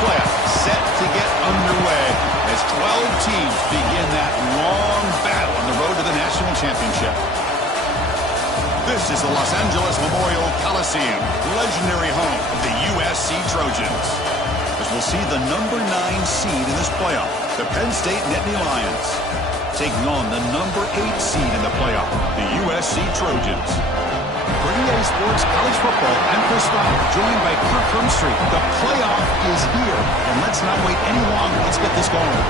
playoffs set to get underway as 12 teams begin that long battle on the road to the national championship. This is the Los Angeles Memorial Coliseum, legendary home of the USC Trojans. As we'll see the number 9 seed in this playoff, the Penn State Nittany Lions, taking on the number 8 seed in the playoff, the USC Trojans. For EA Sports College Football, I'm Chris Stein, joined by Kirk Hermstreet. The playoff is here, and let's not wait any longer. Let's get this going.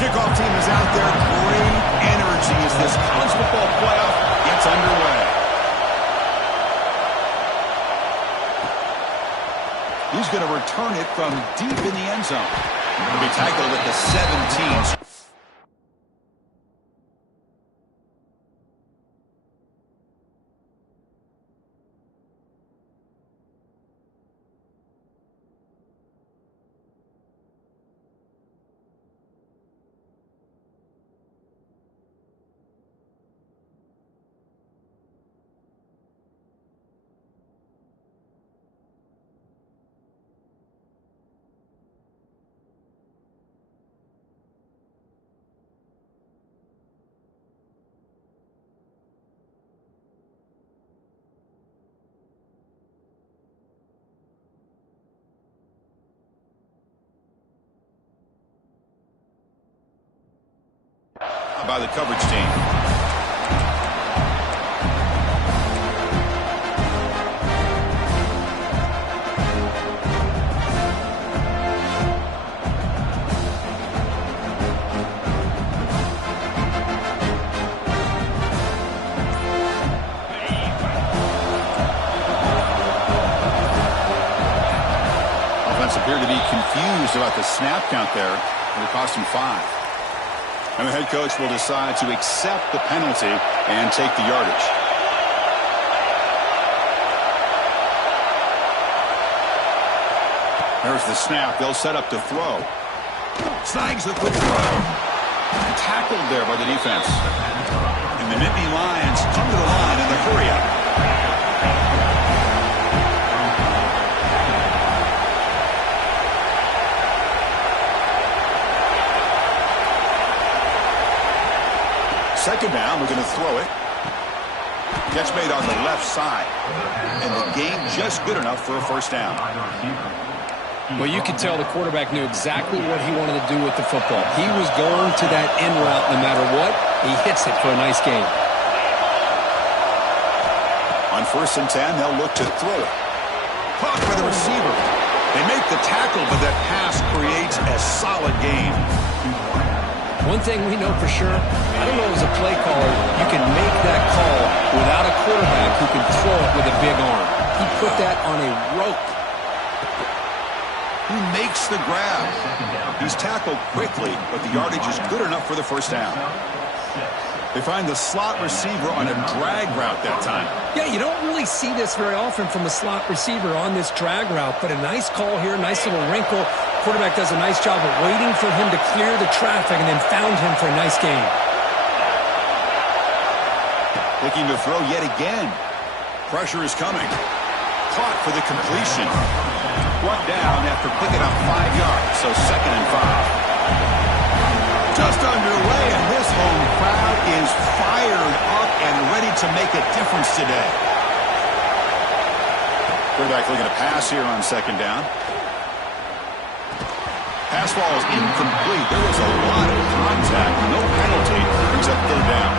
Kickoff team is out there. Great energy as this college football playoff gets underway. He's going to return it from deep in the end zone. He'll be tackled at the 17. By the coverage team. Offense appeared to be confused about the snap count there. It cost him 5. And the head coach will decide to accept the penalty and take the yardage. There's the snap. They'll set up to throw. Snags the quick throw. And tackled there by the defense. And the Nittany Lions come to the line in the hurry-up. Second down, we're going to throw it. Catch made on the left side. And the game just good enough for a first down. Well, you could tell the quarterback knew exactly what he wanted to do with the football. He was going to that end route no matter what. He hits it for a nice gain. On 1st and 10, they'll look to throw it. Caught by the receiver. They make the tackle, but that pass creates a solid gain. One thing we know for sure, I don't know as a play caller, you can make that call without a quarterback who can throw it with a big arm. He put that on a rope. He makes the grab. He's tackled quickly, but the yardage is good enough for the first down. They find the slot receiver on a drag route that time. Yeah, you don't really see this very often from a slot receiver on this drag route, but a nice call here, nice little wrinkle. Quarterback does a nice job of waiting for him to clear the traffic and then found him for a nice gain. Looking to throw yet again. Pressure is coming. Caught for the completion. One down after picking up 5 yards, so 2nd and 5. Just underway, and this home crowd is fired up and ready to make a difference today. Quarterback looking to pass here on 2nd down. Pass ball is incomplete. There was a lot of contact. No penalty. Brings up 3rd down.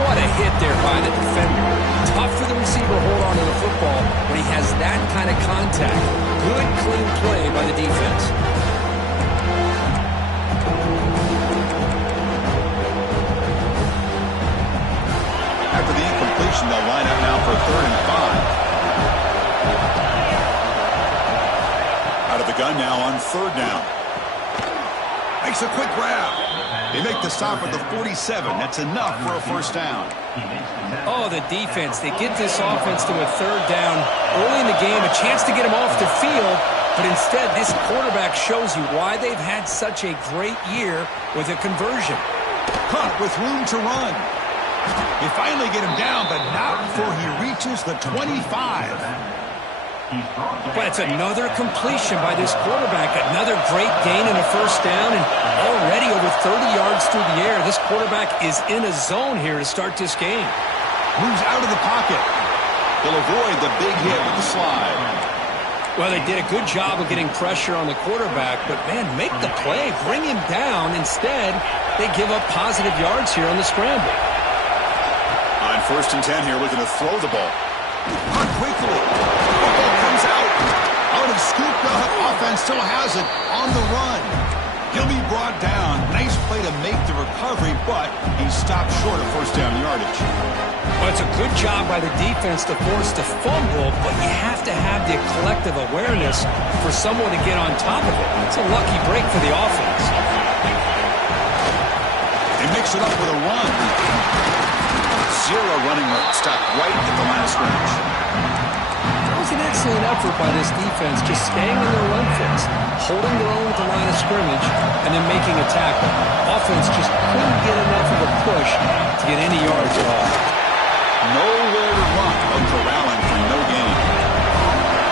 What a hit there by the defender. Tough for the receiver to hold on to the football when he has that kind of contact. Good, clean play by the defense. After the incompletion, they'll line up now for 3rd and 5. Out of the gun now on 3rd down. Makes a quick grab. They make the stop at the 47. That's enough for a first down. Oh, the defense. They get this offense to a third down early in the game, a chance to get them off the field, but instead this quarterback shows you why they've had such a great year with a conversion. Hunt with room to run. They finally get him down, but not before he reaches the 25. But it's another completion by this quarterback. Another great gain and a first down, and already over 30 yards through the air. This quarterback is in a zone here to start this game. Moves out of the pocket. He'll avoid the big hit with the slide. Well, they did a good job of getting pressure on the quarterback, but, man, make the play. Bring him down. Instead, they give up positive yards here on the scramble. On 1st and 10 here, looking to throw the ball. Hunt quickly. Football comes out. Out of scooped up. Offense still has it on the run. He'll be brought down. Nice play to make the recovery, but he stopped short of first down yardage. Well, it's a good job by the defense to force the fumble, but you have to have the collective awareness for someone to get on top of it. It's a lucky break for the offense. They mix it up with a run. Zero running room. Stopped right at the line of scrimmage. That was an excellent effort by this defense, just staying in their run fits, holding their own at the line of scrimmage, and then making a tackle. Offense just couldn't get enough of a push to get any yards at all. Nowhere to run, but corralling for no gain.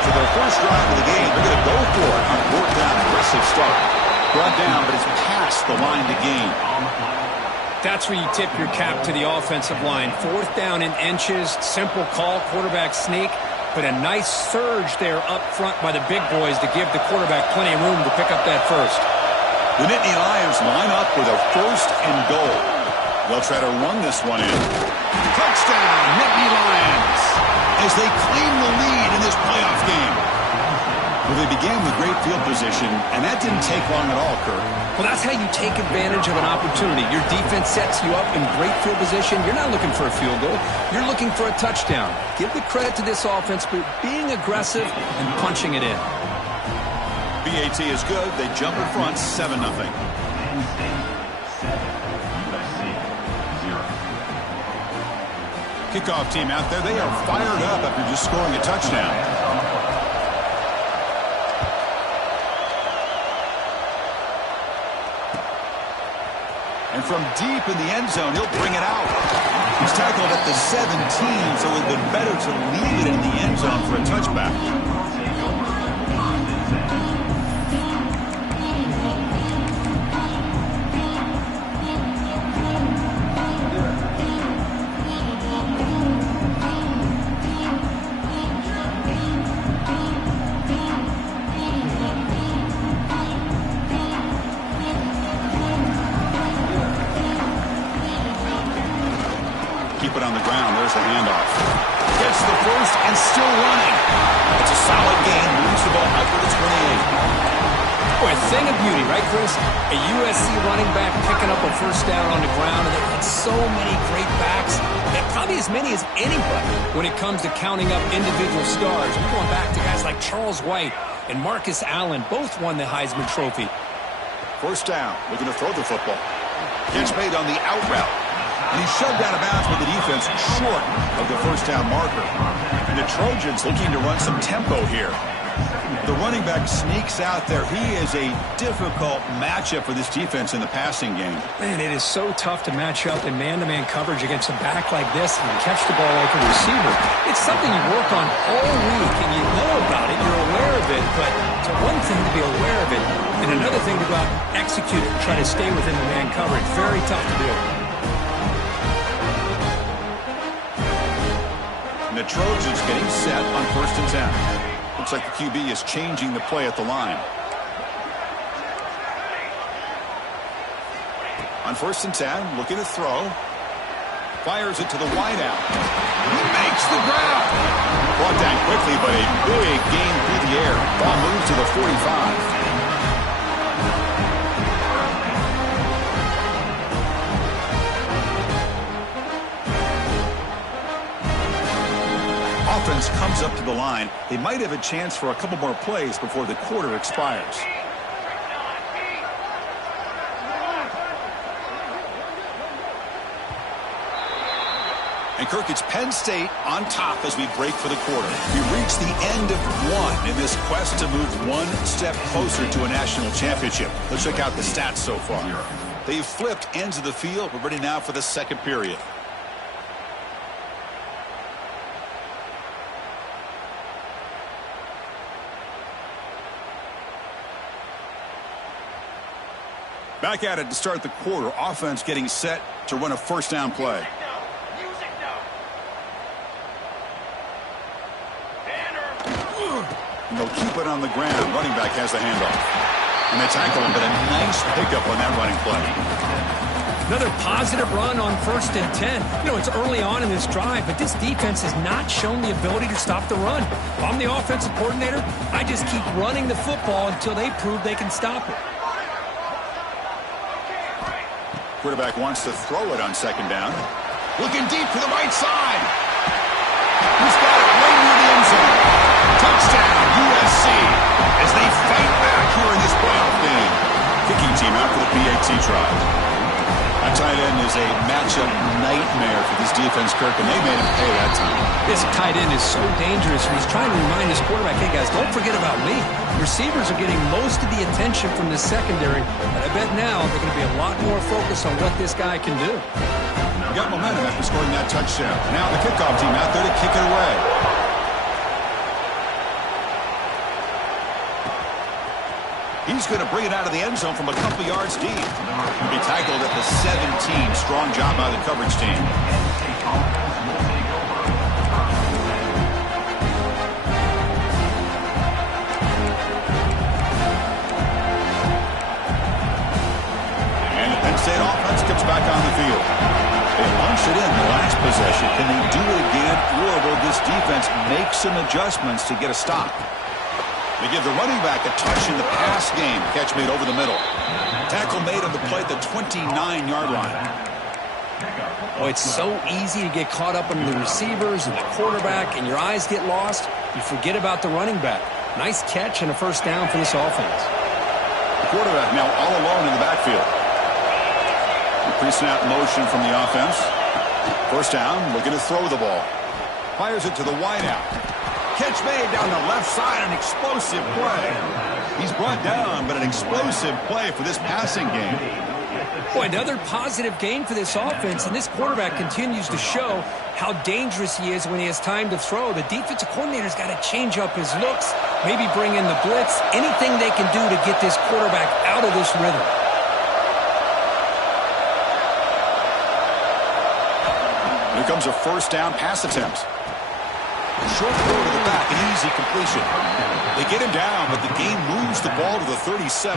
For their first drive of the game, they're going to go for it on 4th down. Aggressive start. Brought down, but it's past the line to gain. That's where you tip your cap to the offensive line. 4th down in inches, simple call, quarterback sneak, but a nice surge there up front by the big boys to give the quarterback plenty of room to pick up that first. The Nittany Lions line up with a 1st and goal. They'll try to run this one in. Touchdown, Nittany Lions, as they claim the lead in this playoff game. Well, they began with great field position, and that didn't take long at all, Kirk. Well, that's how you take advantage of an opportunity. Your defense sets you up in great field position. You're not looking for a field goal. You're looking for a touchdown. Give the credit to this offense for being aggressive and punching it in. BAT is good. They jump in front, 7-0. Kickoff team out there. They are fired up after just scoring a touchdown. And from deep in the end zone, he'll bring it out. He's tackled at the 17, so it would have been better to leave it in the end zone for a touchback. Keep it on the ground. There's the handoff. Gets the first and still running. It's a solid gain. Moves the ball out to the 28. Boy, a thing of beauty, right, Chris? A USC running back picking up a first down on the ground, and they've had so many great backs, and probably as many as anybody when it comes to counting up individual stars. We're going back to guys like Charles White and Marcus Allen. Both won the Heisman Trophy. First down. Looking to throw the football. Catch made on the out route. And he's shoved out of bounds with the defense short of the first down marker. And the Trojans looking to run some tempo here. The running back sneaks out there. He is a difficult matchup for this defense in the passing game. Man, it is so tough to match up in man-to-man coverage against a back like this and catch the ball like a receiver. It's something you work on all week, and you know about it. You're aware of it, but it's one thing to be aware of it, and another thing to go out and execute it and try to stay within the man coverage. Very tough to do. And the Trojans getting set on 1st and 10. Looks like the QB is changing the play at the line. On 1st and 10, looking to throw. Fires it to the wideout. He makes the grab. Brought down quickly, but a big gain through the air. Ball moves to the 45. Offense comes up to the line. They might have a chance for a couple more plays before the quarter expires. And Kirk, it's Penn State on top as we break for the quarter. We reach the end of one in this quest to move one step closer to a national championship. Let's check out the stats so far. They've flipped ends of the field. We're ready now for the second period. Back at it to start the quarter. Offense getting set to run a first down play. And they'll keep it on the ground. Running back has the handoff. And they tackle him, but a nice pickup on that running play. Another positive run on 1st and 10. You know, it's early on in this drive, but this defense has not shown the ability to stop the run. If I'm the offensive coordinator, I just keep running the football until they prove they can stop it. Quarterback wants to throw it on 2nd down. Looking deep to the right side. He's got it right near the end zone. Touchdown, USC, as they fight back here in this playoff game. Kicking team out for the PAT try. A tight end is a matchup nightmare for this defense, Kirk, and they made him pay that time. This tight end is so dangerous, and he's trying to remind his quarterback, hey, guys, don't forget about me. Receivers are getting most of the attention from the secondary, but I bet now they're going to be a lot more focused on what this guy can do. Got momentum after scoring that touchdown. Now the kickoff team out there to kick it away. He's going to bring it out of the end zone from a couple yards deep. He'll be tackled at the 17. Strong job by the coverage team. And the Penn State offense comes back on the field. They launched it in the last possession. Can they do it again, or will this defense make some adjustments to get a stop? They give the running back a touch in the pass game. Catch made over the middle. Tackle made on the play at the 29-yard line. Oh, it's so easy to get caught up in the receivers and the quarterback, and your eyes get lost. You forget about the running back. Nice catch and a first down for this offense. The quarterback now all alone in the backfield. Pre-snap motion from the offense. First down, looking to throw the ball. Fires it to the wideout. Catch made down the left side, an explosive play. He's brought down, but an explosive play for this passing game. Boy, another positive game for this offense, and this quarterback continues to show how dangerous he is when he has time to throw. The defensive coordinator's got to change up his looks, maybe bring in the blitz, anything they can do to get this quarterback out of this rhythm. Here comes a first down pass attempt. Short throw to the back, an easy completion. They get him down, but the game moves the ball to the 37.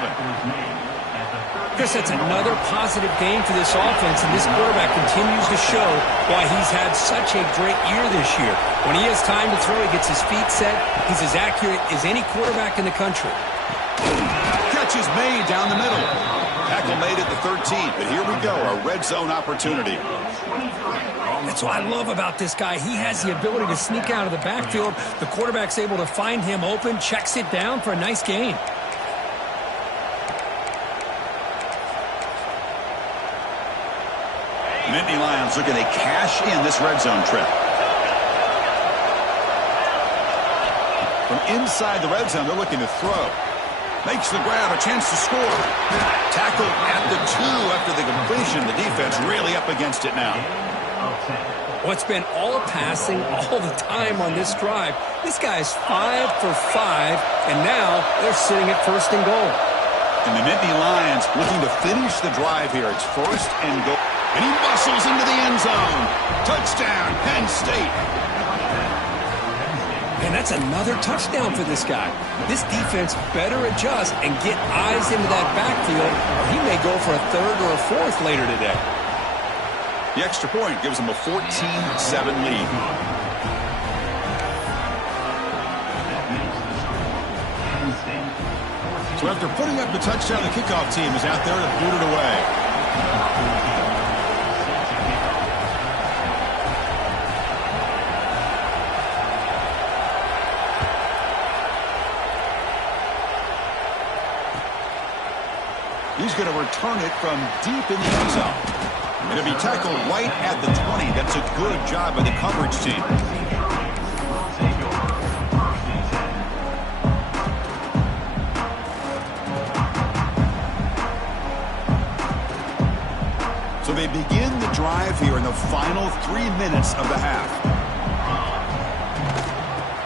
Chris, that's another positive game for this offense, and this quarterback continues to show why he's had such a great year this year. When he has time to throw, he gets his feet set. He's as accurate as any quarterback in the country. Catch is made down the middle. Tackle made at the 13, but here we go, a red zone opportunity. That's what I love about this guy. He has the ability to sneak out of the backfield. The quarterback's able to find him open, checks it down for a nice gain. Nittany Lions looking to cash in this red zone trip. From inside the red zone, they're looking to throw. Makes the grab, a chance to score. Tackle at the 2 after the completion. The defense really up against it now. Well, it's been all passing all the time on this drive. This guy is 5 for 5, and now they're sitting at 1st and goal. And the Nittany Lions looking to finish the drive here. It's 1st and goal. And he muscles into the end zone. Touchdown, Penn State. And that's another touchdown for this guy. This defense better adjust and get eyes into that backfield, or he may go for a 3rd or a 4th later today. The extra point gives them a 14-7 lead. So after putting up the touchdown, the kickoff team is out there to boot it away. He's going to return it from deep in the end zone. It'll be tackled right at the 20. That's a good job by the coverage team. So they begin the drive here in the final 3 minutes of the half.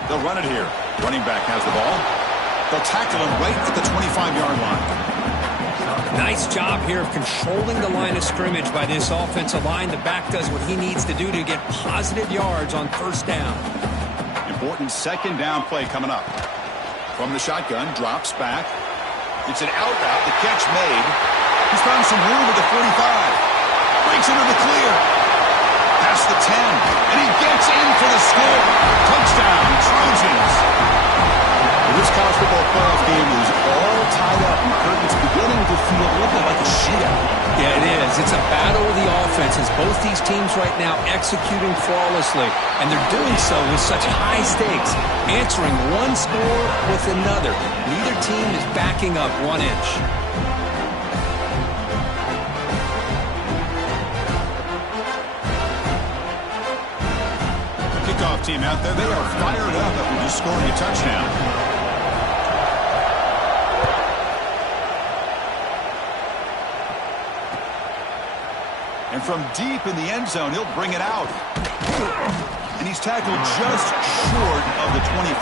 They'll run it here. Running back has the ball. They'll tackle him right at the 25-yard line. Nice job here of controlling the line of scrimmage by this offensive line. The back does what he needs to do to get positive yards on first down. Important second down play coming up. From the shotgun, drops back. It's an out route. The catch made. He's found some room at the 45. Breaks into the clear. Past the 10. And he gets in for the score. Touchdown, Trojans. This college football playoff game is all tied up. It's beginning to feel a little bit like a shootout. Yeah, it is. It's a battle of the offenses. Both these teams right now executing flawlessly, and they're doing so with such high stakes, answering one score with another. Neither team is backing up 1 inch. Kickoff team out there, they are fired up after just scoring a touchdown. And from deep in the end zone, he'll bring it out. And he's tackled just short of the 25.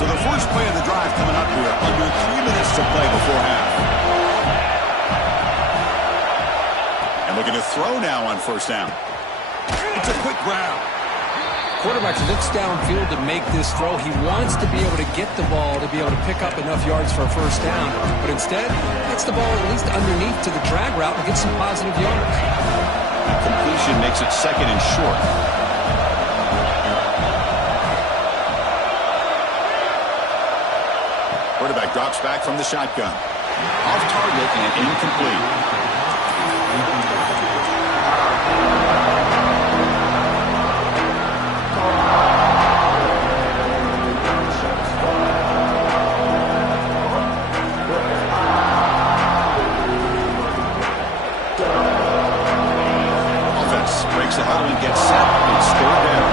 So the first play of the drive coming up here, under 3 minutes to play before half. And looking to throw now on first down. It's a quick grab. Quarterback looks downfield to make this throw. He wants to be able to get the ball to be able to pick up enough yards for a first down. But instead, gets the ball at least underneath to the drag route and gets some positive yards. The completion makes it second and short. Quarterback drops back from the shotgun. Off target and incomplete. Breaks the huddle and gets set. It's third down.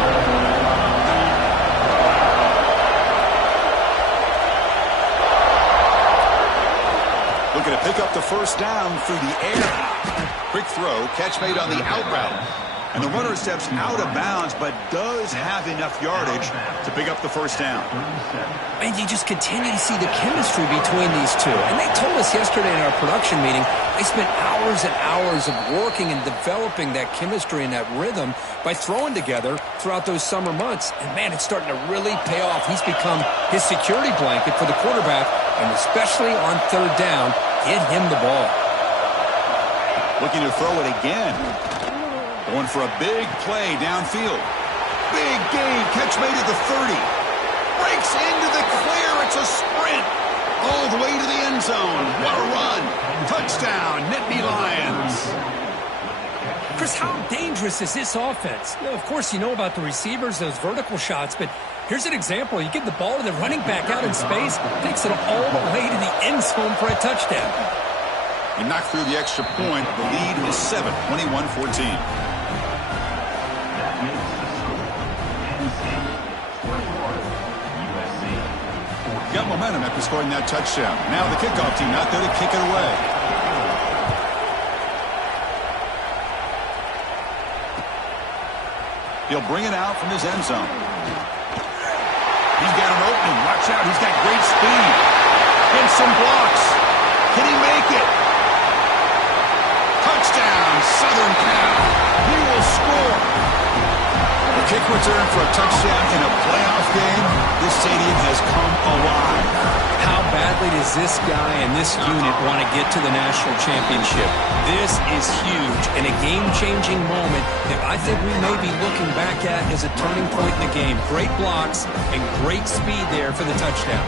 Looking to pick up the first down through the air. Quick throw, catch made on the out route. And the runner steps out of bounds, but does have enough yardage to pick up the first down. And you just continue to see the chemistry between these two. And they told us yesterday in our production meeting, they spent hours and hours of working and developing that chemistry and that rhythm by throwing together throughout those summer months. And, man, it's starting to really pay off. He's become his security blanket for the quarterback, and especially on third down, get him the ball. Looking to throw it again. Going for a big play downfield. Big gain. Catch made at the 30. Breaks into the clear. It's a sprint. All the way to the end zone. What a run. Touchdown, Nittany Lions. Chris, how dangerous is this offense? You know, of course, you know about the receivers, those vertical shots, but here's an example. You give the ball to the running back out in space, takes it all the way to the end zone for a touchdown. He knocked through the extra point. The lead is 7, 21-14. Got momentum after scoring that touchdown. Now the kickoff team out there to kick it away. He'll bring it out from his end zone. He's got an opening. Watch out. He's got great speed. And some blocks. Can he make it? Touchdown, Southern Cal. He will score. A kick return for a touchdown in a playoff game. This stadium has come alive. How badly does this guy and this unit want to get to the national championship? This is huge and a game-changing moment that I think we may be looking back at as a turning point in the game. Great blocks and great speed there for the touchdown.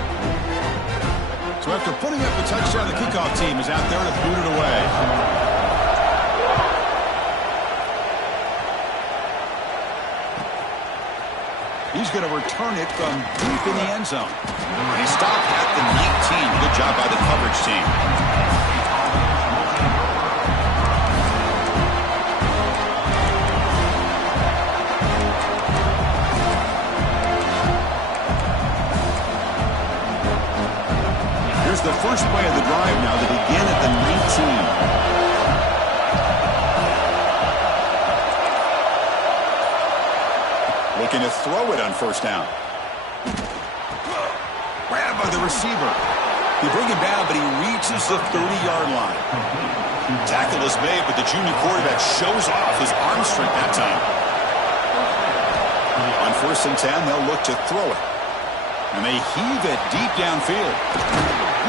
So after putting up the touchdown, the kickoff team is out there to boot it away. He's going to return it from deep in the end zone. And he stopped at the 19. Good job by the coverage team. Here's the first play of the drive now to begin at the 19. Looking to throw it on first down. Grab by the receiver. They bring him down, but he reaches the 30-yard line. Tackle is made, but the junior quarterback shows off his arm strength that time. On 1st and 10, they'll look to throw it. And they heave it deep downfield.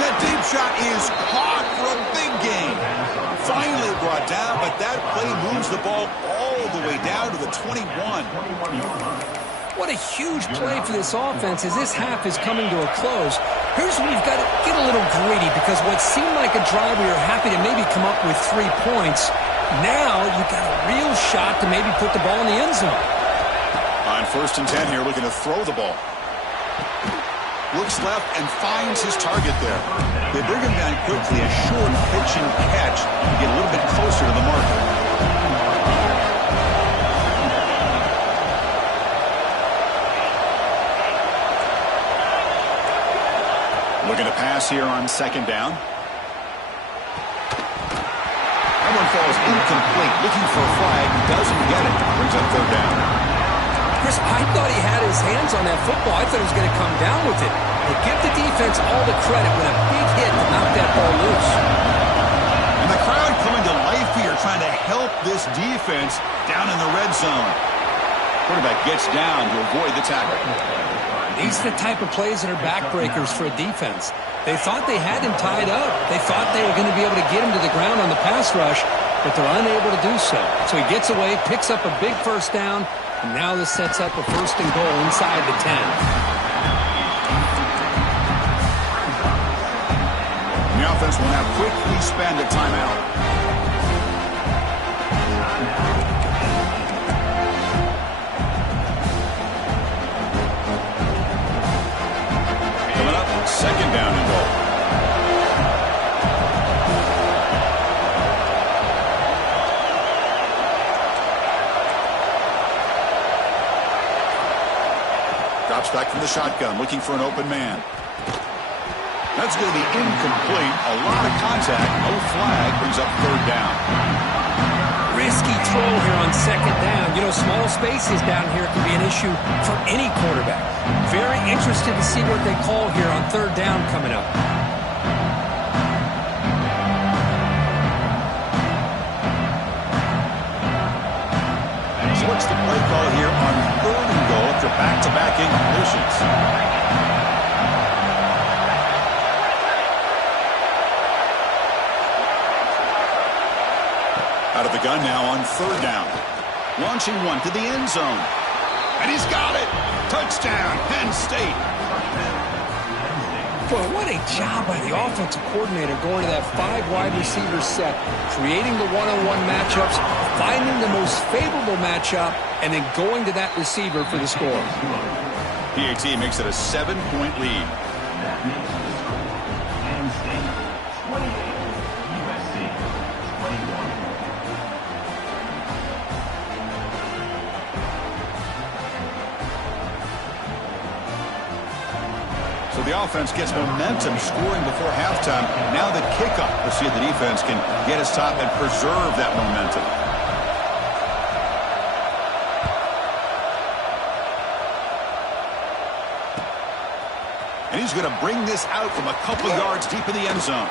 That deep shot is caught for a big gain. Finally brought down, but that play moves the ball all the way down to the 21. What a huge play for this offense as this half is coming to a close. Here's where you've got to get a little greedy, because what seemed like a drive where you're happy to maybe come up with 3 points, now you've got a real shot to maybe put the ball in the end zone. On 1st and 10 here, looking to throw the ball. Looks left and finds his target there. They bring him down quickly, a short pitch and catch to get a little bit closer to the marker. Looking to pass here on 2nd down. That one falls incomplete. Looking for a flag. Doesn't get it. Brings up 3rd down. Chris, I thought he had his hands on that football. I thought he was going to come down with it. They give the defense all the credit with a big hit to knock that ball loose. And the crowd coming to life here, trying to help this defense down in the red zone. Quarterback gets down to avoid the tackle. These are the type of plays that are backbreakers for a defense. They thought they had him tied up. They thought they were going to be able to get him to the ground on the pass rush, but they're unable to do so. So he gets away, picks up a big 1st down, and now this sets up a 1st and goal inside the 10. The offense will now quickly spend a timeout. Coming up, 2nd down and goal. Drops back from the shotgun, looking for an open man. That's going to be incomplete. A lot of contact. No flag. Brings up 3rd down. Risky throw here on 2nd down. You know, small spaces down here can be an issue for any quarterback. Very interested to see what they call here on 3rd down coming up. So what's the play call here on 3rd and goal after back-to-back incompletions? Out of the gun now on 3rd down. Launching one to the end zone. And he's got it. Touchdown, Penn State. Boy, what a job by the offensive coordinator going to that 5 wide receiver set, creating the one-on-one matchups, finding the most favorable matchup, and then going to that receiver for the score. PAT makes it a 7-point lead. So the offense gets momentum scoring before halftime. Now the kickoff. Let's see if the defense can get his top and preserve that momentum. And he's going to bring this out from a couple yards deep in the end zone.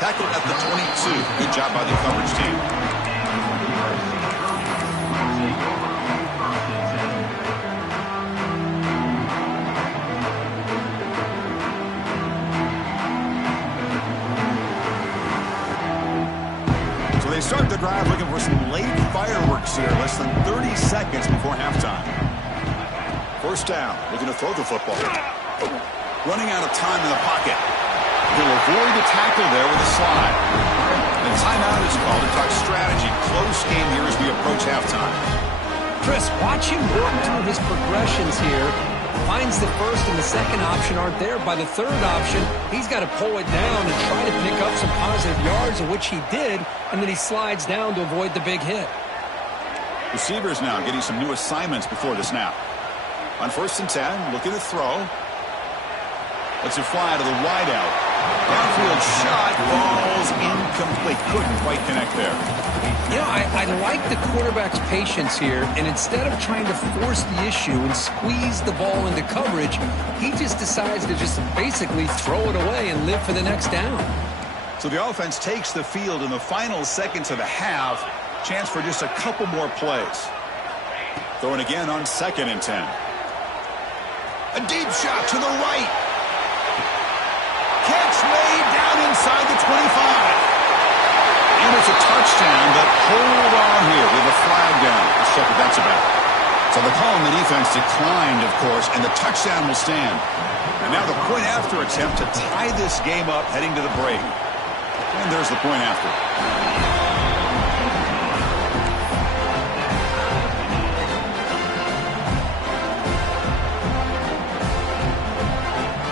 Tackled at the 22. Good job by the coverage team. They start the drive looking for some late fireworks here, less than 30 seconds before halftime. 1st down, looking to throw the football. Running out of time in the pocket. He'll avoid the tackle there with a slide. And timeout is called to talk strategy. Close game here as we approach halftime. Chris, watch him work through his progressions here. Finds the first and the second option aren't there. By the third option, he's got to pull it down and try to pick up some positive yards, of which he did, and then he slides down to avoid the big hit. Receivers now getting some new assignments before the snap. On 1st and 10, looking to throw. Lets it fly to the wideout. Downfield shot, falls incomplete. Couldn't quite connect there. You know, I like the quarterback's patience here, and instead of trying to force the issue and squeeze the ball into coverage, he just decides to just basically throw it away and live for the next down. So the offense takes the field in the final seconds of the half. Chance for just a couple more plays. Throwing again on 2nd and 10. A deep shot to the right. Catch way down inside the 25. And it's a touchdown, but hold on here with a flag down. Let's check what that's about. So the call on the defense declined, of course, and the touchdown will stand. And now the point after attempt to tie this game up heading to the break. And there's the point after.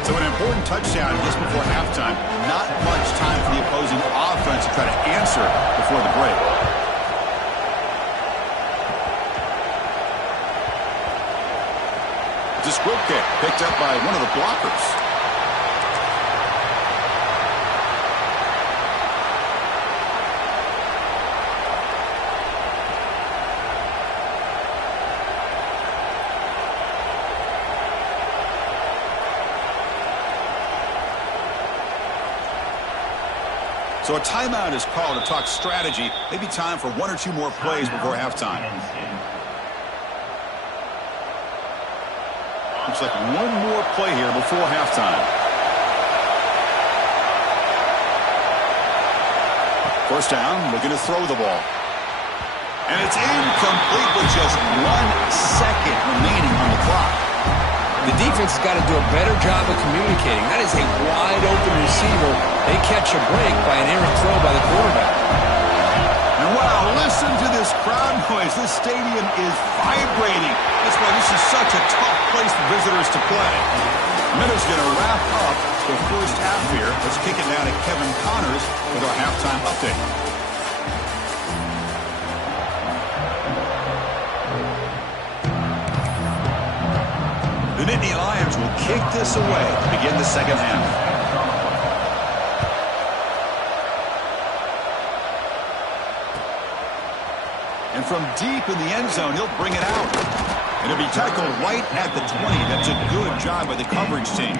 So an important touchdown just before halftime. Not much time for the opposing offense to try to answer before the break. It's a squib kick picked up by one of the blockers. So a timeout is called to talk strategy. Maybe time for 1 or 2 more plays before halftime. Looks like 1 more play here before halftime. 1st down, looking to throw the ball. And it's incomplete with just 1 second remaining on the clock. The defense has got to do a better job of communicating. That is a wide-open receiver. They catch a break by an errant throw by the quarterback. And wow, listen to this crowd noise. This stadium is vibrating. That's why this is such a tough place for visitors to play. Minutes going to wrap up the first half here. Let's kick it now to Kevin Connors with our halftime update. The Nittany Lions will kick this away to begin the second half. And from deep in the end zone, he'll bring it out. And it'll be tackled right at the 20. That's a good job by the coverage team.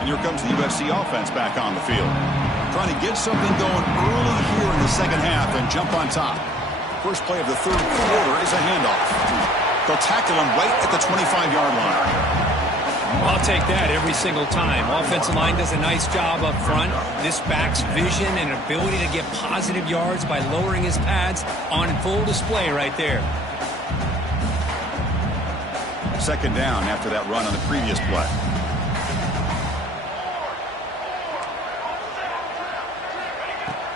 And here comes the USC offense back on the field. Trying to get something going early here in the second half and jump on top. First play of the third quarter is a handoff. They'll tackle him right at the 25-yard line. I'll take that every single time. Offensive line does a nice job up front. This back's vision and ability to get positive yards by lowering his pads on full display right there. Second down after that run on the previous play.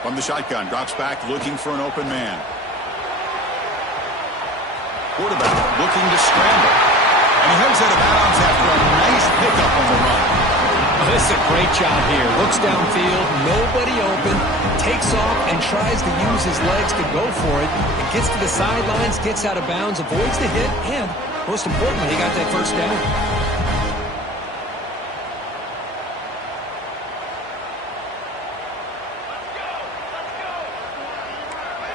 From the shotgun, drops back looking for an open man. Quarterback looking to scramble. And he heads out of bounds after a nice pickup on the run. Oh, this is a great job here. Looks downfield, nobody open, takes off and tries to use his legs to go for it. It gets to the sidelines, gets out of bounds, avoids the hit, and most importantly, he got that first down.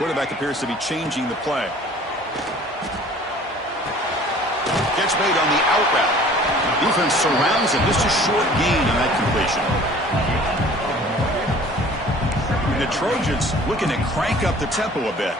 Quarterback appears to be changing the play. Catch made on the out route. Defense surrounds him. Just a short gain on that completion. And the Trojans looking to crank up the tempo a bit.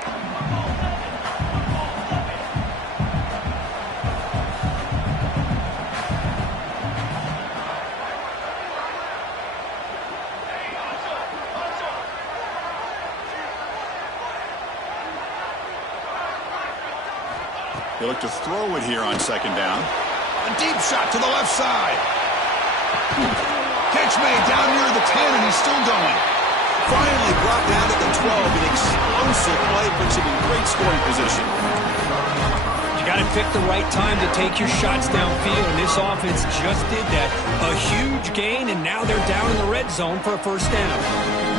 They look to throw it here on second down. A deep shot to the left side. Catch made down near the 10, and he's still going. Finally brought down at the 12. An explosive play puts him in great scoring position. You got to pick the right time to take your shots downfield, and this offense just did that. A huge gain, and now they're down in the red zone for a first down.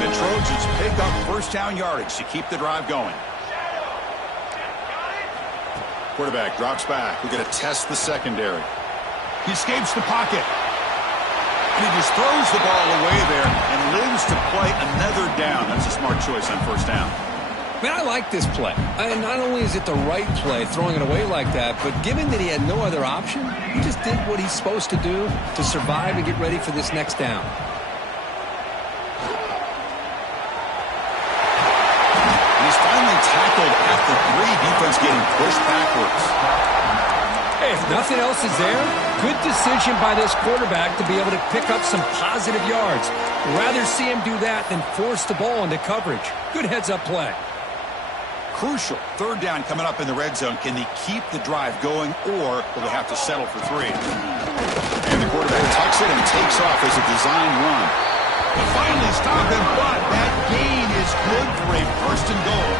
The Trojans pick up first down yardage to keep the drive going. Quarterback drops back. We're going to test the secondary. He escapes the pocket. And he just throws the ball away there and lives to play another down. That's a smart choice on first down. Man, I like this play. And not only is it the right play, throwing it away like that, but given that he had no other option, he just did what he's supposed to do to survive and get ready for this next down. He's finally tackled at the 3. Defense getting pushed backwards. Hey, if nothing else is there, good decision by this quarterback to be able to pick up some positive yards. Rather see him do that than force the ball into coverage. Good heads-up play. Crucial. Third down coming up in the red zone. Can they keep the drive going, or will they have to settle for 3? And the quarterback tucks it and takes off as a design run. They finally stop him, but that gain is good for a first and goal.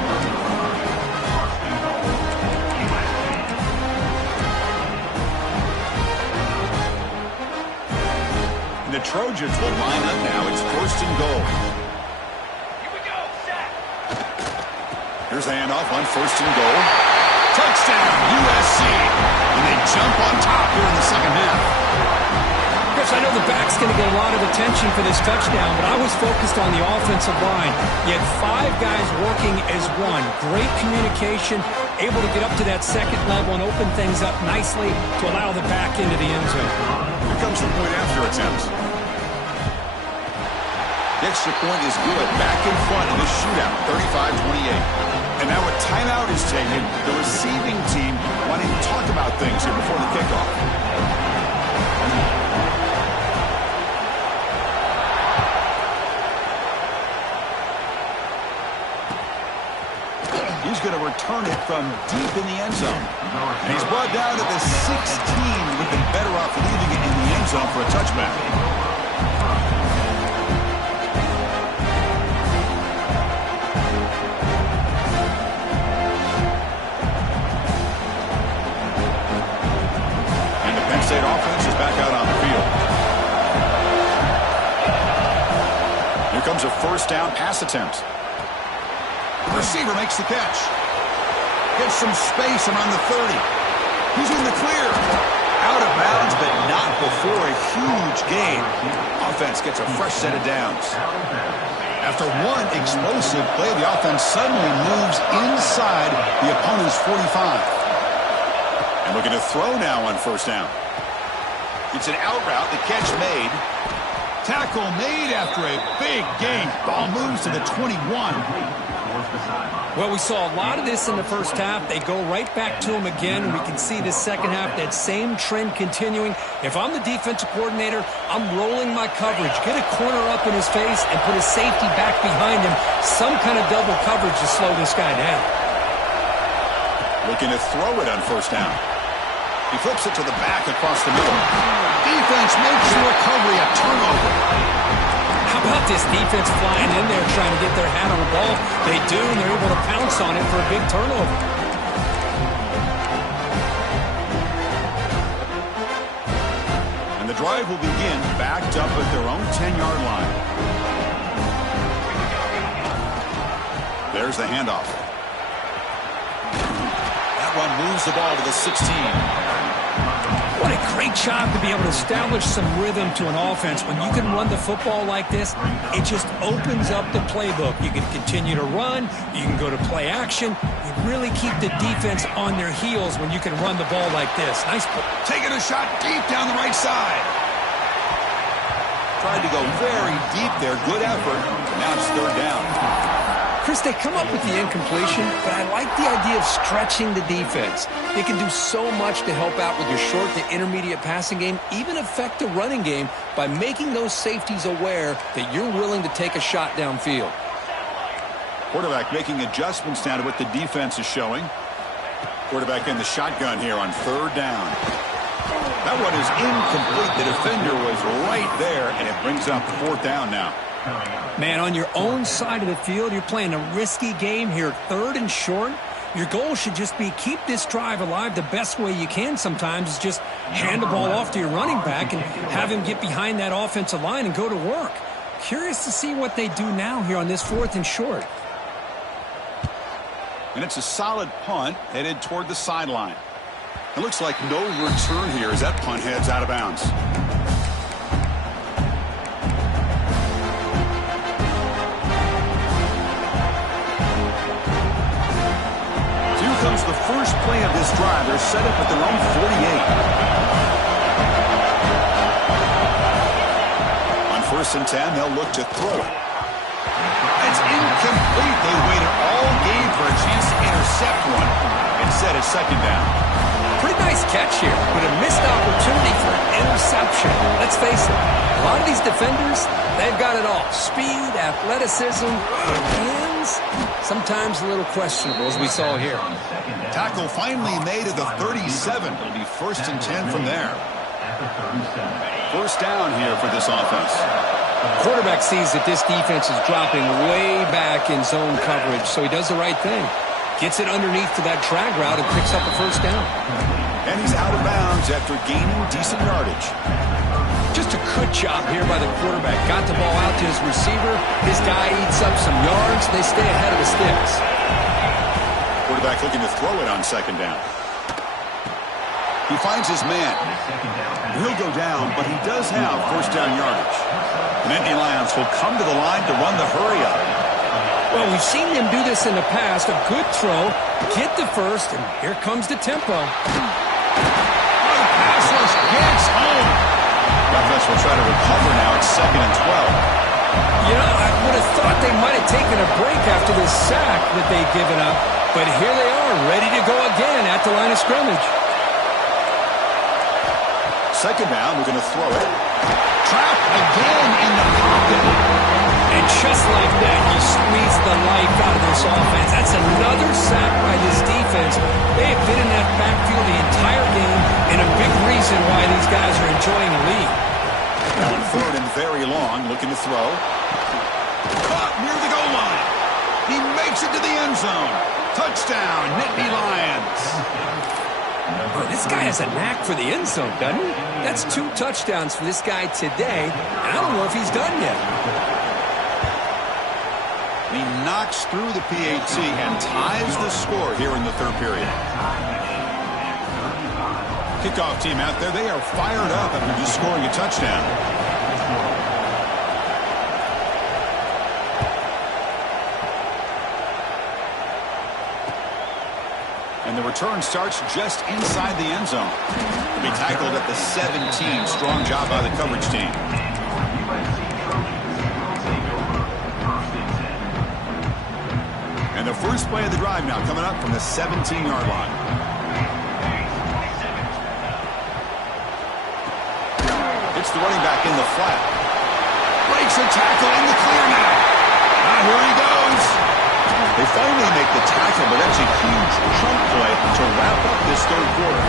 And the Trojans will line up now. It's first and goal. Here's the handoff on first and goal. Touchdown, USC. And they jump on top here in the second half. Chris, I know the back's going to get a lot of attention for this touchdown, but I was focused on the offensive line. You had 5 guys working as one. Great communication, able to get up to that second level and open things up nicely to allow the back into the end zone. Here comes the point after attempt. The extra point is good. Back in front in this shootout, 35-28. And now a timeout is taken. The receiving team wanting to talk about things here before the kickoff. He's going to return it from deep in the end zone. And he's brought down to the 16. Would have been better off leaving it in the end zone for a touchback. State offense is back out on the field. Here comes a first down pass attempt. The receiver makes the catch. Gets some space around the 30. He's in the clear. Out of bounds, but not before a huge gain. Offense gets a fresh set of downs. After one explosive play, the offense suddenly moves inside the opponent's 45. And looking to throw now on first down. It's an out route, the catch made. Tackle made after a big gain. Ball moves to the 21. Well, we saw a lot of this in the first half. They go right back to him again, and we can see the second half, that same trend continuing. If I'm the defensive coordinator, I'm rolling my coverage. Get a corner up in his face and put his safety back behind him. Some kind of double coverage to slow this guy down. Looking to throw it on first down. He flips it to the back across the middle. Defense makes the recovery a turnover. How about this defense flying in there trying to get their hat on the ball? They do, and they're able to pounce on it for a big turnover. And the drive will begin backed up at their own 10-yard line. There's the handoff. That one moves the ball to the 16. What a great job to be able to establish some rhythm to an offense. When you can run the football like this, it just opens up the playbook. You can continue to run. You can go to play action. You really keep the defense on their heels when you can run the ball like this. Nice play. Taking a shot deep down the right side. Tried to go very deep there. Good effort. Now it's third down. Chris, they come up with the incompletion, but I like the idea of stretching the defense. They can do so much to help out with your short to intermediate passing game, even affect the running game by making those safeties aware that you're willing to take a shot downfield. Quarterback making adjustments down to what the defense is showing. Quarterback in the shotgun here on third down. That one is incomplete. The defender was right there, and it brings up fourth down now. Man, on your own side of the field, you're playing a risky game here, third and short. Your goal should just be keep this drive alive the best way you can sometimes is just hand the ball off to your running back and have him get behind that offensive line and go to work. Curious to see what they do now here on this fourth and short. And it's a solid punt headed toward the sideline. It looks like no return here as that punt heads out of bounds. Here comes the first play of this drive. They're set up at their own 48. On first and 10, they'll look to throw it. It's incomplete. They waited all game for a chance to intercept one. Instead, it's second down. Pretty nice catch here, but a missed opportunity for an interception. Let's face it, a lot of these defenders, they've got it all. Speed, athleticism, hands, sometimes a little questionable, as we saw here. Tackle finally made at the 37. It'll be first and 10 from there. First down here for this offense. Quarterback sees that this defense is dropping way back in zone coverage, so he does the right thing. Gets it underneath to that drag route and picks up a first down. And he's out of bounds after gaining decent yardage. Just a good job here by the quarterback. Got the ball out to his receiver. His guy eats up some yards. They stay ahead of the sticks. Quarterback looking to throw it on second down. He finds his man. He'll go down, but he does have first down yardage. The Nittany Lions will come to the line to run the hurry up. Well, we've seen them do this in the past. A good throw, get the first, and here comes the tempo. Passes, gets home. Offense will try to recover now. It's second and 12. You know, I would have thought they might have taken a break after this sack that they'd given up, but here they are, ready to go again at the line of scrimmage. Second down, we're going to throw it. Trapped again in the pocket. And just like that, he squeezed the life out of this offense. That's another sack by this defense. They have been in that backfield the entire game, and a big reason why these guys are enjoying the lead. Now on third and very long, looking to throw. Caught near the goal line. He makes it to the end zone. Touchdown, Nittany Lions. Oh, this guy has a knack for the end zone, doesn't he? That's 2 touchdowns for this guy today, and I don't know if he's done yet. He knocks through the PAT and ties the score here in the third period. Kickoff team out there, they are fired up after just scoring a touchdown. And the return starts just inside the end zone. He'll be tackled at the 17. Strong job by the coverage team. And the first play of the drive now coming up from the 17-yard line. It's the running back in the flat. Breaks a tackle in the clear now. Here he goes. They finally make the tackle, but that's a huge chunk play to wrap up this third quarter.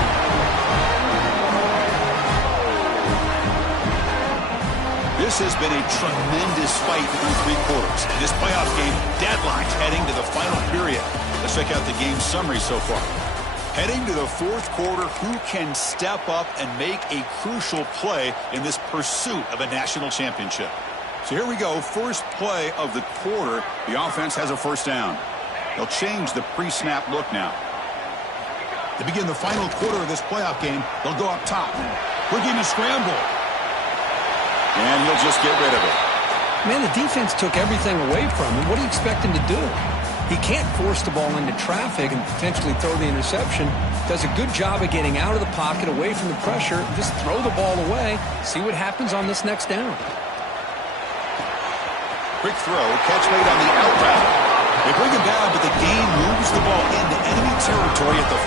This has been a tremendous fight through 3 quarters. This playoff game deadlocked heading to the final period. Let's check out the game summary so far. Heading to the fourth quarter, who can step up and make a crucial play in this pursuit of a national championship? So here we go, first play of the quarter. The offense has a first down. They'll change the pre-snap look now. To begin the final quarter of this playoff game, they'll go up top. We're getting a scramble. And he'll just get rid of it. Man, the defense took everything away from him. What do you expect him to do? He can't force the ball into traffic and potentially throw the interception. Does a good job of getting out of the pocket, away from the pressure. Just throw the ball away. See what happens on this next down. Quick throw, catch made on the out route. They bring him down, but the game moves the ball into enemy territory at the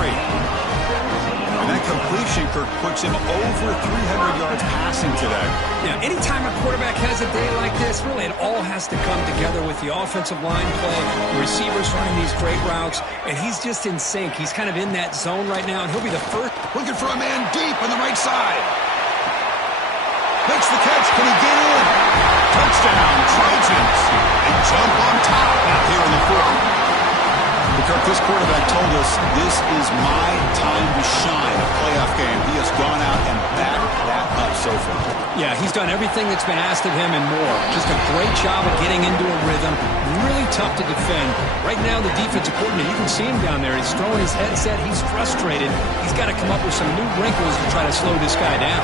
43. And that completion, Kirk, puts him over 300 yards passing today. Yeah, anytime a quarterback has a day like this, really it all has to come together with the offensive line play, the receivers running these great routes, and he's just in sync. He's kind of in that zone right now, and he'll be the first. Looking for a man deep on the right side. Makes the catch. Can he get in? Touchdown, Trojans. They jump on top now here in the fourth. Kirk, this quarterback told us this is my time to shine, a playoff game. He has gone out and backed that up so far. Yeah, he's done everything that's been asked of him and more. Just a great job of getting into a rhythm. Really tough to defend. Right now, the defensive coordinator, you can see him down there. He's throwing his headset. He's frustrated. He's got to come up with some new wrinkles to try to slow this guy down.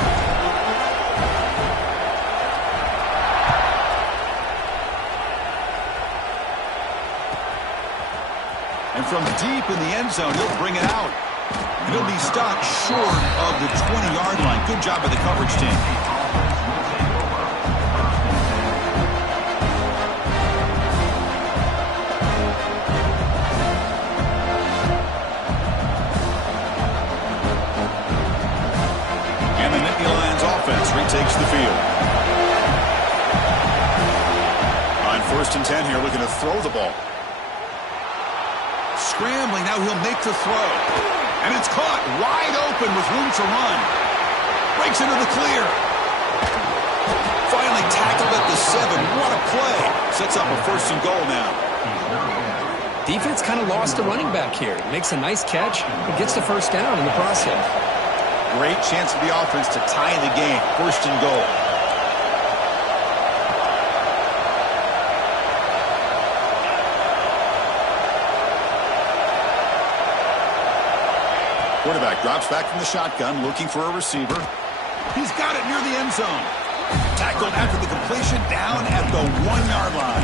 And from deep in the end zone, he'll bring it out. And he'll be stopped short of the 20-yard line. Good job by the coverage team. And the Nittany Lions offense retakes the field. On 1st and 10 here, looking to throw the ball. Scrambling, now he'll make the throw. And it's caught wide open with room to run. Breaks into the clear. Finally tackled at the 7. What a play. Sets up a 1st and goal now. Defense kind of lost the running back here. Makes a nice catch and gets the 1st down in the process. Great chance for the offense to tie the game. 1st and goal. Quarterback drops back from the shotgun, looking for a receiver. He's got it near the end zone. Tackled after the completion, down at the 1-yard line.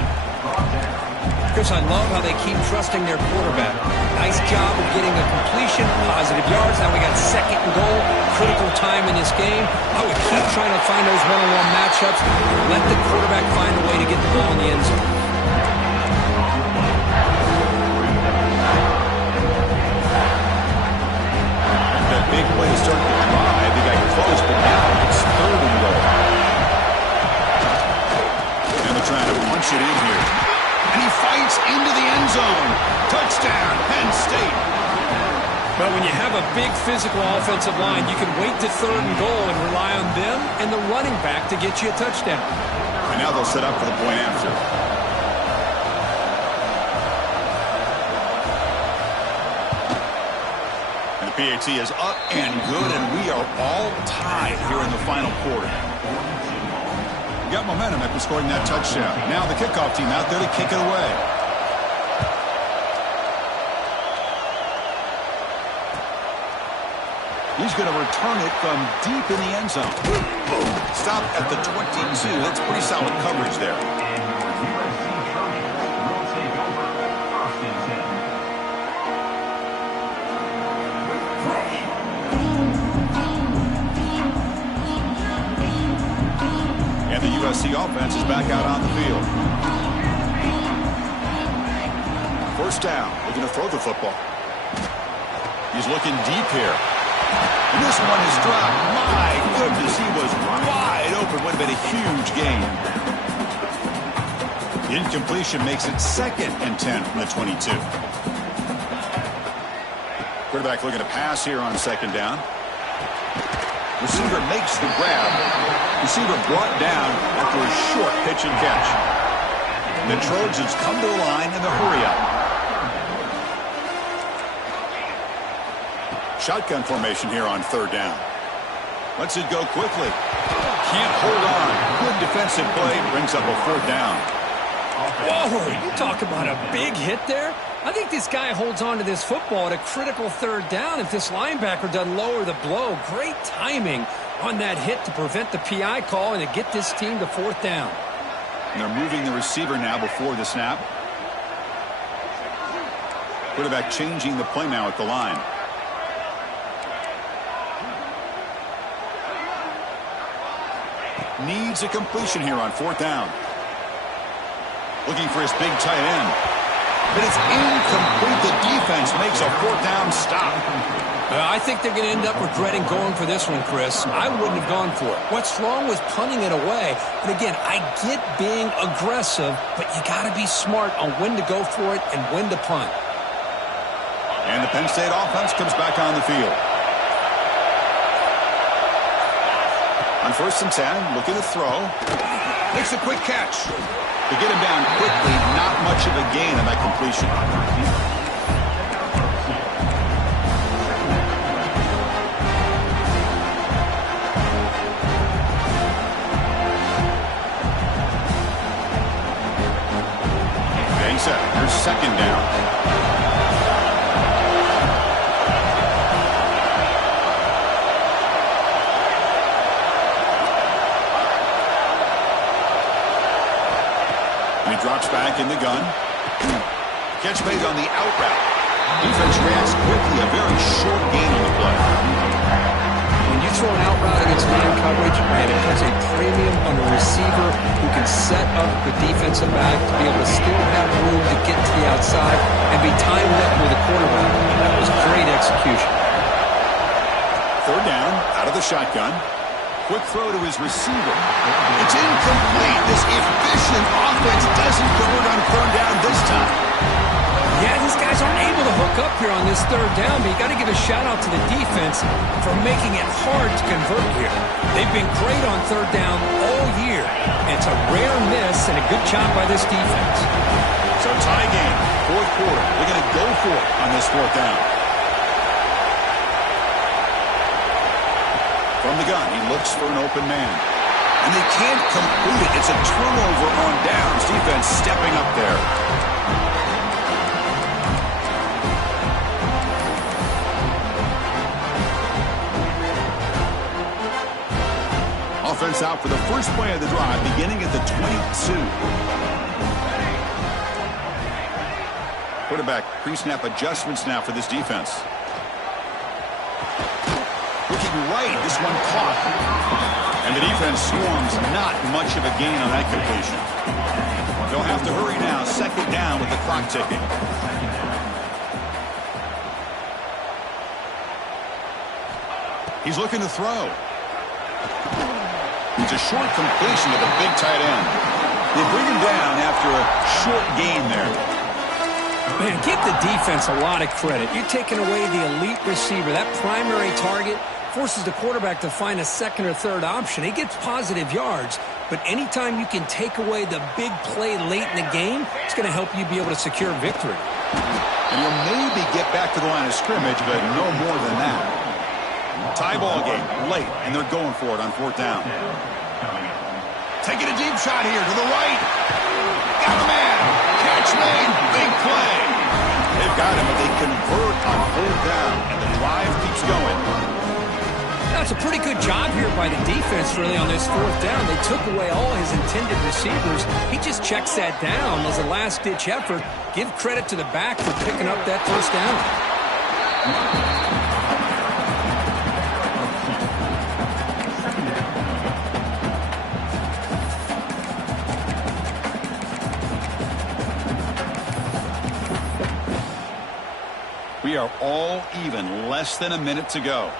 Chris, I love how they keep trusting their quarterback. Nice job of getting a completion, positive yards. Now we got 2nd and goal, critical time in this game. I would keep trying to find those one-on-one matchups. Let the quarterback find a way to get the ball in the end zone. Big play starting to drive. They got close, but now it's 3rd and goal. And they're trying to punch it in here. And he fights into the end zone. Touchdown, Penn State. But when you have a big physical offensive line, you can wait to 3rd and goal and rely on them and the running back to get you a touchdown. And now they'll set up for the point after. PAT is up and good, and we are all tied here in the final quarter. You got momentum after scoring that touchdown. Now the kickoff team out there to kick it away. He's going to return it from deep in the end zone. Stop at the 22. That's pretty solid coverage there. And the USC offense is back out on the field. 1st down. Looking to throw the football. He's looking deep here. And this one is dropped. My goodness, he was wide open. Would have been a huge gain. The incompletion makes it 2nd and 10 from the 22. Quarterback looking to pass here on 2nd down. Receiver makes the grab. Receiver brought down after a short pitch and catch. The Trojans come to the line in the hurry-up. Shotgun formation here on 3rd down. Lets it go quickly. Can't hold on. Good defensive play. Brings up a 4th down. Whoa, you talk about a big hit there. I think this guy holds on to this football at a critical 3rd down if this linebacker doesn't lower the blow. Great timing on that hit to prevent the PI call and to get this team to 4th down. And they're moving the receiver now before the snap. Quarterback changing the play now at the line. Needs a completion here on 4th down. Looking for his big tight end. But it's incomplete. The defense makes a 4th down stop. I think they're going to end up regretting going for this one, Chris. I wouldn't have gone for it. What's wrong with punting it away? And again, I get being aggressive, but you got to be smart on when to go for it and when to punt. And the Penn State offense comes back on the field. On 1st and 10, looking to throw. Makes a quick catch. To get him down quickly, not much of a gain on that completion. Here's 2nd down. And he drops back in the gun. Catch made on the out route. Defense reacts quickly. A very short gain on the play. When you throw an out route against man coverage, man, it puts a premium on the receiver who can set up the defensive back to be able to still have room to get to the outside and be timed up with a quarterback. That was great execution. 3rd down, out of the shotgun. Quick throw to his receiver. It's incomplete. This efficient offense doesn't convert on 3rd down this time. Yeah, these guys aren't able to hook up here on this 3rd down, but you got to give a shout-out to the defense for making it hard to convert here. They've been great on 3rd down all year. It's a rare miss and a good job by this defense. So tie game, 4th quarter. They're going to go for it on this 4th down. From the gun, he looks for an open man. And they can't complete it. It's a turnover on downs. Defense stepping up there. Offense out for the first play of the drive, beginning at the 22. Quarterback pre-snap adjustments now for this defense. Looking right, this one caught. And the defense swarms, not much of a gain on that completion. They'll have to hurry now, 2nd down with the clock ticking. He's looking to throw. It's a short completion to the big tight end. They bring him down after a short gain there. Man, give the defense a lot of credit. You're taking away the elite receiver. That primary target forces the quarterback to find a 2nd or 3rd option. He gets positive yards, but anytime you can take away the big play late in the game, it's going to help you be able to secure victory. And you'll maybe get back to the line of scrimmage, but no more than that. Tie ball game, late, and they're going for it on 4th down. Taking a deep shot here to the right. Got a man. Catch made. Big play. They've got him, but they convert on 4th down, and the drive keeps going. That's a pretty good job here by the defense, really, on this 4th down. They took away all his intended receivers. He just checks that down as a last-ditch effort. Give credit to the back for picking up that 1st down. We are all even, less than a minute to go.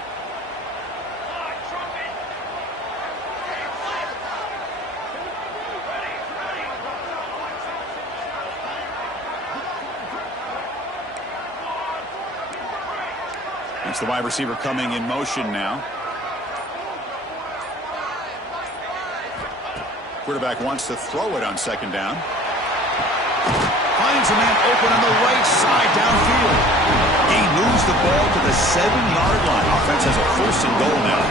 It's the wide receiver coming in motion now. Quarterback wants to throw it on 2nd down. Finds a man open on the right side downfield. He moves the ball to the 7-yard line. Offense has a 1st and goal now.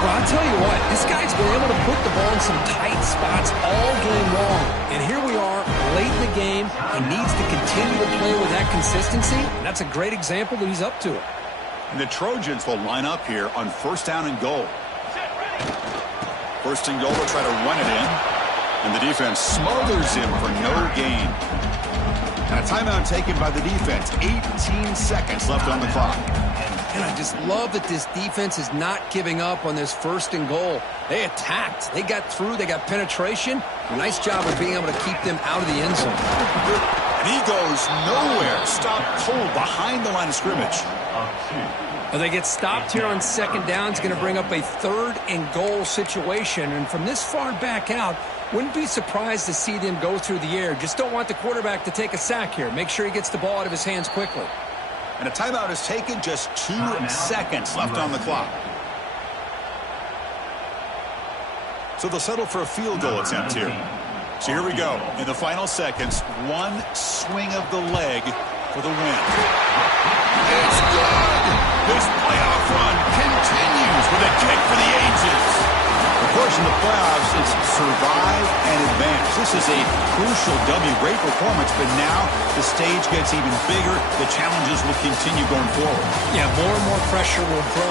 Well, I'll tell you what, this guy's been able to put the ball in some tight spots all game long. And here we are, late in the game. He needs to continue to play with that consistency. And that's a great example that he's up to it. And the Trojans will line up here on 1st down and goal. 1st and goal, they'll try to run it in. And the defense smothers him for no gain. And a timeout taken by the defense. 18 seconds left on the clock. And I just love that this defense is not giving up on this 1st and goal. They attacked. They got through. They got penetration. A nice job of being able to keep them out of the end zone. And he goes nowhere. Stopped cold behind the line of scrimmage. Well, they get stopped here on second down. It's going to bring up a 3rd and goal situation. And from this far back out, wouldn't be surprised to see them go through the air. Just don't want the quarterback to take a sack here. Make sure he gets the ball out of his hands quickly. And a timeout is taken, just 2 seconds left on the clock. So they'll settle for a field goal attempt here. So here we go. In the final seconds, one swing of the leg for the win. It's good! This playoff run continues with a kick for the ages. Of course, in the playoffs, it's survive and advance. This is a crucial W. Great performance, but now the stage gets even bigger. The challenges will continue going forward. Yeah, more and more pressure will grow